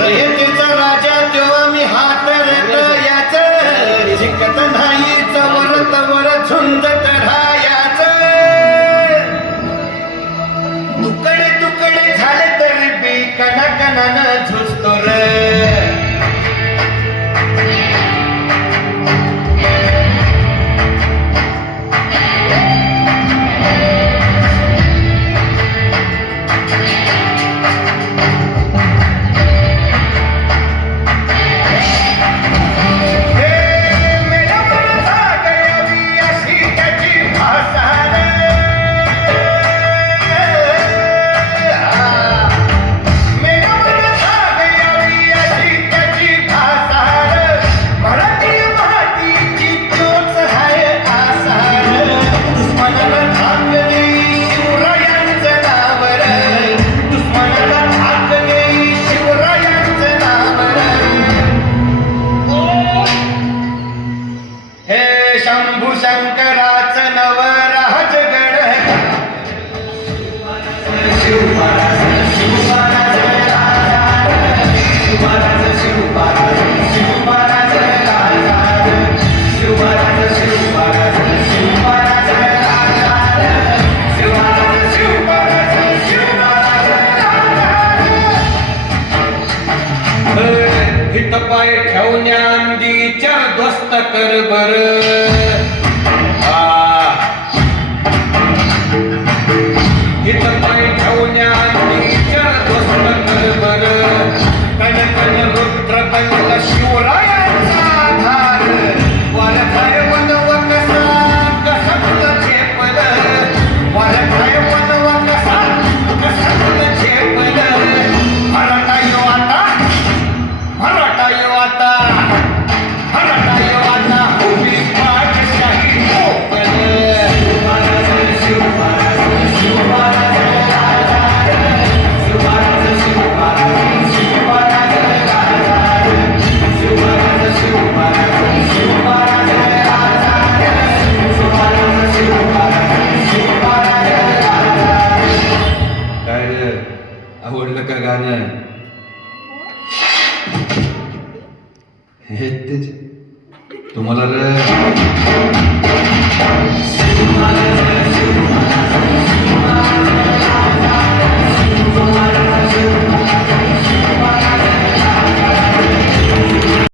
रयतेचा राजा तेव्हा मी हात रेत याच शिकत नाही चवर तवर झुंज रायाच तुकडे तुकडे झाले तरी बी कणाकणानं झुजतो रे शंभू शंकराचं नव राजगड शिवमहाराज शिवमहाराज शिवमहाराज शिवमहाराज शिवमहाराज शिवमहाराज शिवमहाराज शिवमहाराज शिवमहाराज शिवमहाराज शिवमहाराज हित पाय ठेवण्याआधीच्या ध्वस्त कर बर हित पाय ठेवण्याआधीच्या ध्वस्त कर बर कण कण रुद्र बनला शिवरायांचा आधार वारखाय वनव कसा कसा तुला झेपल वारखाय वनव कसा कसा तुला झेपल मराठा यो आता मराठा यो आता मराठा यो आता उभी पाठशाही कोकण शिवमहाराज शिवमहाराज शिवमहाराज शिवमहाराज शिवमहाराज शिवमहाराज शिवमहाराज शिवमहाराज शिवमहाराज काय रे आवडलं का गाणं हे तेच तुम्हाला रे